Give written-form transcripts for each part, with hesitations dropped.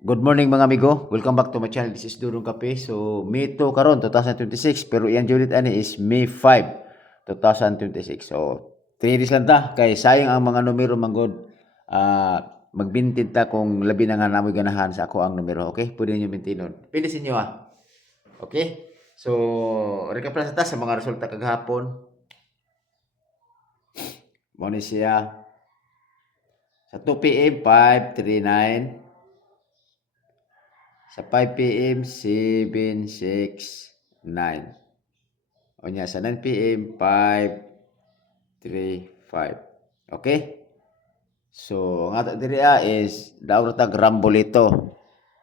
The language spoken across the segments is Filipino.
Good morning mga amigo. Welcome back to my channel. This is Durong Kape. So, May 2 karon 2026 pero iyan julit ani is May 5, 2026. So, 3 days lang ta kay sayang ang mga numero manggod. Magbintid ta kung labi na nga namoy ganahan sa ako ang numero. Okay? Pwede niyo bintinon. Pili sa inyo ah. Okay? So, recap lang sa ta sa mga resulta kagahapon. Mo ni siya sa 2 PM 539. Sa 5 PM 769. O niya sa 9 PM 535. Okay? So, ang ato diri is daw ta Grambolito.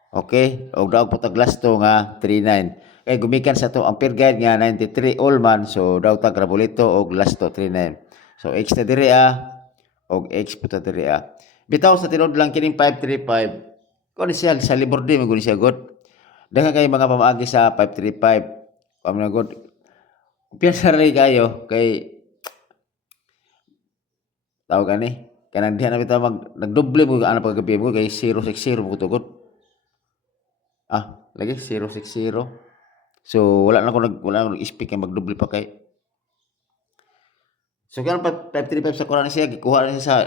Okay? O daw po ta Glasto nga 39. Kay gumikan sa to ang peer guide nga 93 Allman, so daw ta Grambolito o Glasto 39. So, X na diri o X po ta diri Bitaw sa tinod lang kining 535. Kung siya sa libro di mo siya god. Daghang kay mga pamaagi sa 535. Pamana god. Piyasa rin kayo kay tawag ani kanang diha na bitaw nagdoble mo ana paggabi mo kay 060 mo tugot. Lagi 060. So wala na ko nag-speak kay magdoble pa kay. So kanang 535 sa Quran siya gikuha na siya sa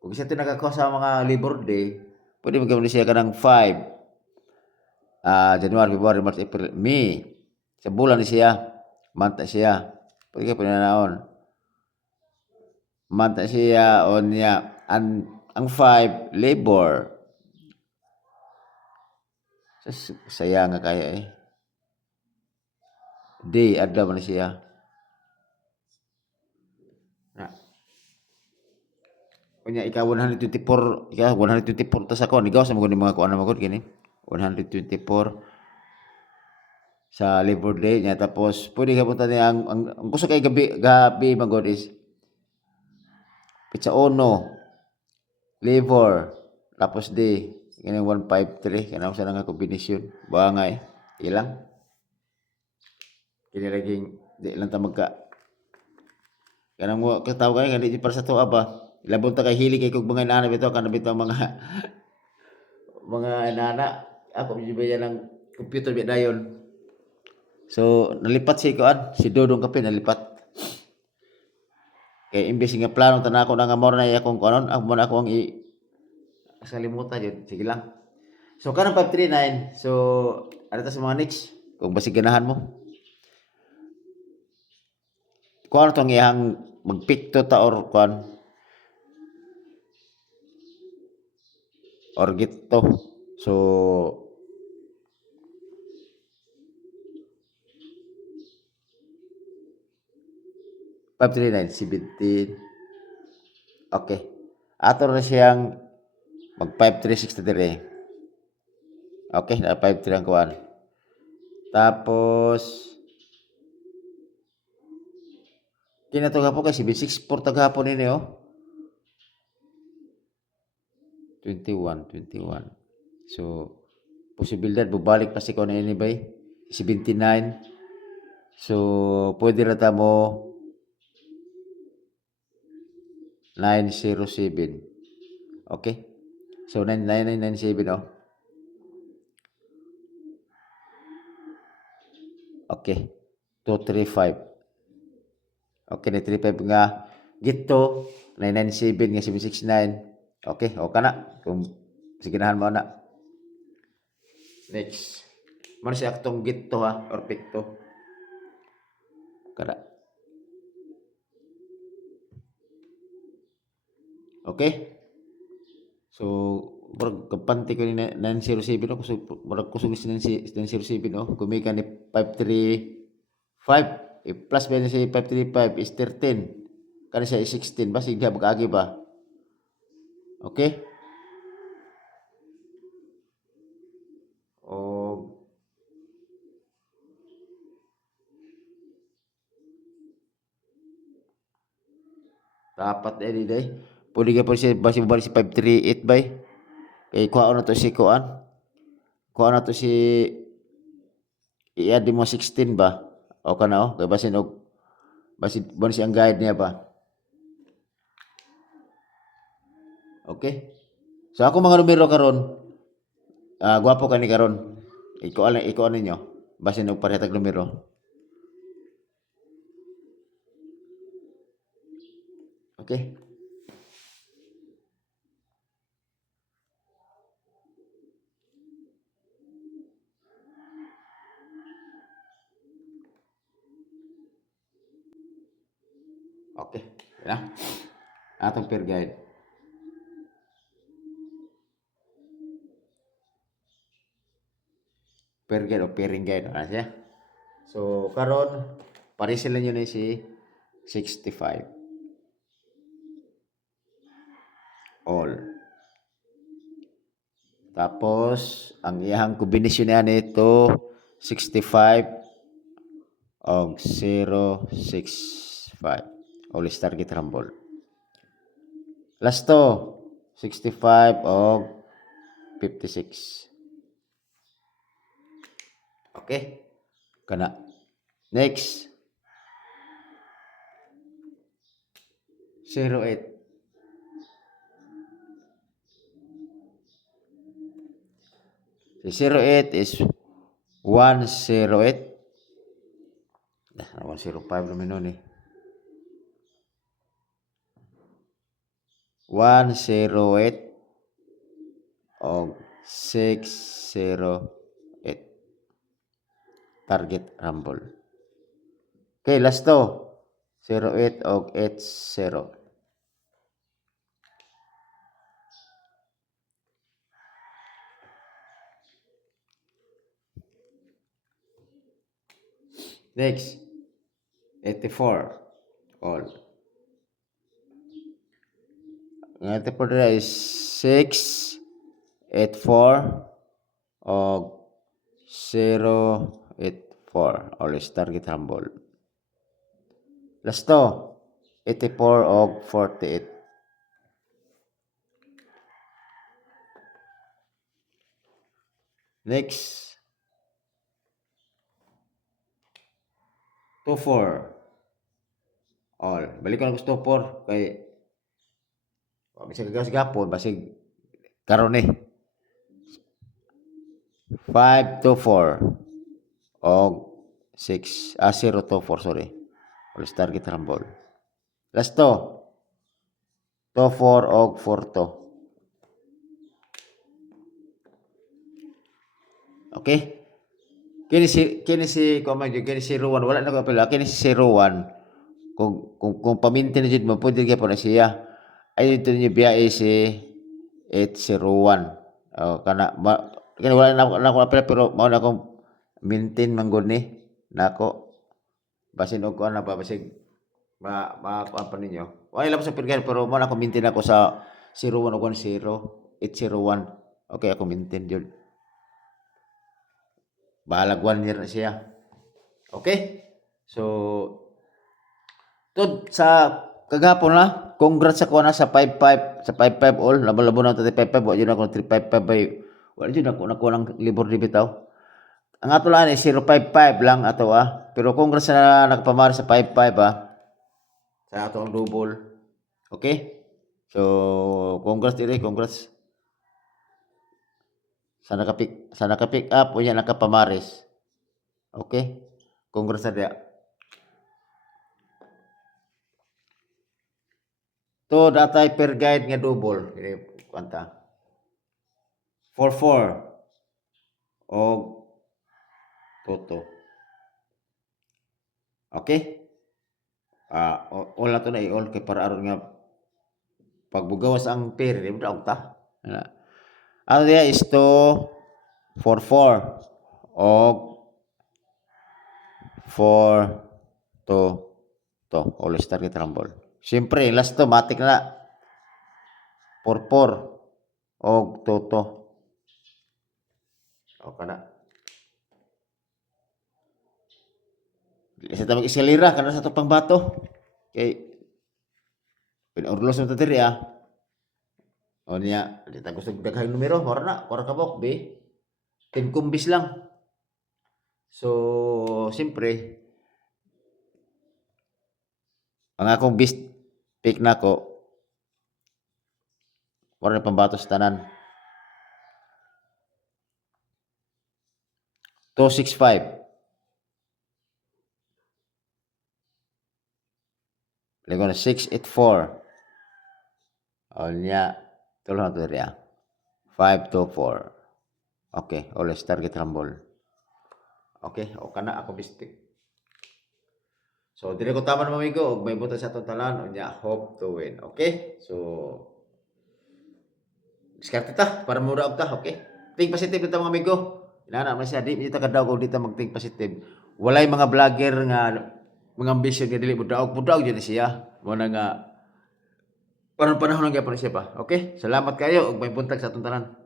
kung siya nakakuha sa mga libro de, pwede mo gawin siya kanang 5 January, February, March, April, May. Sa bulan ni siya, month na siya. Pwede ka pinanaon. Month na siya o niya ang 5 labor. Saya nga kaya eh. Day adlaw man siya. Kunya ikaw 124, ikaw 124 ta sa kon, ikaw sa mga kuan na magod kini. 124 sa Labor Day niya tapos pwede ka punta niya ang gusto kay gabi magod is pizza ono Labor tapos day kini 153 kana sa nga kombinasyon bangay ilang kini laging di lang ta magka kanang mo kataw kay di para sa tuwa ba ilabon ta kay hili kay kog mga inana bitaw kana bitaw mga inana ako medyo yan ng computer bi dayon. So nalipat si kuan si Dodong Kape nalipat kay imbes nga plano tan ako nga mora na akong kuanon ako mo na ako ang salimutan yun sige lang. So kanang 539 so ano ta sa mga next kung basig ganahan mo kuan tong iyang magpikto ta or kuan or gitto. So 539 17. Okay. Ato na siyang mag 536 na dire. Okay, na 53 ang kuan. Tapos kinato gapon kay 764 tagahapon ini 21. So posibilidad bubalik pa si kuan ini bay 79. So pwede ra ta mo 907. Okay? So 9997 Okay. 235. Okay, na 35 nga gito 997 nga 769. Okay, o kana kung siginahan mo na. Next. Man siya aktong gito or pikto. Kada. Okay? So, murag kapanti ko ni 907 murag kusog si 907 Gumikan ni 535. Plus ba si 535 is 13. Kani siya is 16. Basig diha mag-agi ba? Okay? O dapat any day. Pwede ka po siya basi balik si 538 bay. Kay kuha na to si kuan. Kuha na to si i-add mo 16 ba? O kana kay basin og basin bonus ang guide niya ba? Okay? So ako mga numero karon gwapo ka ni karon. Iko ano ninyo? Basin og parehatag numero. Okay? Okay. Na. Atong peer guide. Peer guide o pairing guide. Ano siya? So, karon pare sila nyo ni si 65. All. Tapos, ang iyang kombinasyon niya nito 65 og 065. All star target rumble. Last to 65 og 56. Okay? Kana. Next. 08. Si 08 is 108. 105 naman nun eh. 108 og 608. Target rumble. Okay, last to. 08 og 80. Next. 84. All. Ang 84 nila is 6, 84 og 084. Always target rumble. Last to. 84 og 48. Next. 24. All. Balik ko na gusto 4 kay bisag gawas gapon basig karon eh. 524 og 024 sorry. All target rumble. Last to. 24 og 42. Okay? Kini si Rowan wala na ko apela. Kini si Rowan kung pamintin jud mo pwede gyapon na siya. Ay dito niyo biyahe si 801. Kana kani wala na ko apela pero mao na akong maintain manggod ni nako. Basin og kuan na pa basig kuan pa ninyo. Wala lang sa pirgan pero mao na ako maintain ako sa 01 og 10 801. Okay ako maintain jud. Bahalag 1 year na siya. Okay? So, sa kagapon na, congrats ako na sa 55, sa 55 all, labo-labo na 55, wala yun ako 355 by, wala yun ako nakuha ng libor di bitaw. Ang ato lang is 055 lang ato pero congrats na nakapamari sa 55 sa ato ang double. Okay? So, congrats dire, congrats. Sa nakapick up o yan nakapamaris. Okay? Congrats na dia. To datay per guide nga double. Kwanta. 44 og toto. Okay? All na to na i-all kay para aron nga pagbugawas ang pair, di ba ta? Ano dia is to 44 og 4 to all star kay rumble. Siyempre, last to matik na 44 og toto. O kana. Isa ta mag-eskalera kana sa to pangbato. Kay pinurlos mo ta diri O niya, di ta gusto daghang numero, ora na, ora ka bok, be. 10 kumbis lang. So, siyempre, ang akong best pick nako, ora na pambato sa tanan. 265. Ligo na 684. O niya, tulo na to rin. 524. Okay, always target rumble. Okay, o kana ako bistik. So, dili ko tama na mamigo, og may buta sa atong talan, o niya, hope to win. Okay? So, diskarte ta, para mura og ta, okay? Think positive ito mga amigo. Inana man siya, di ta kadaog og di ta mag-think positive. Walay mga vlogger nga mga ambition nga dili budaog jud siya. Mo na nga parang panahon lang gyapon siya pa. Okay? Salamat kayo ug may buntag sa atong tanan.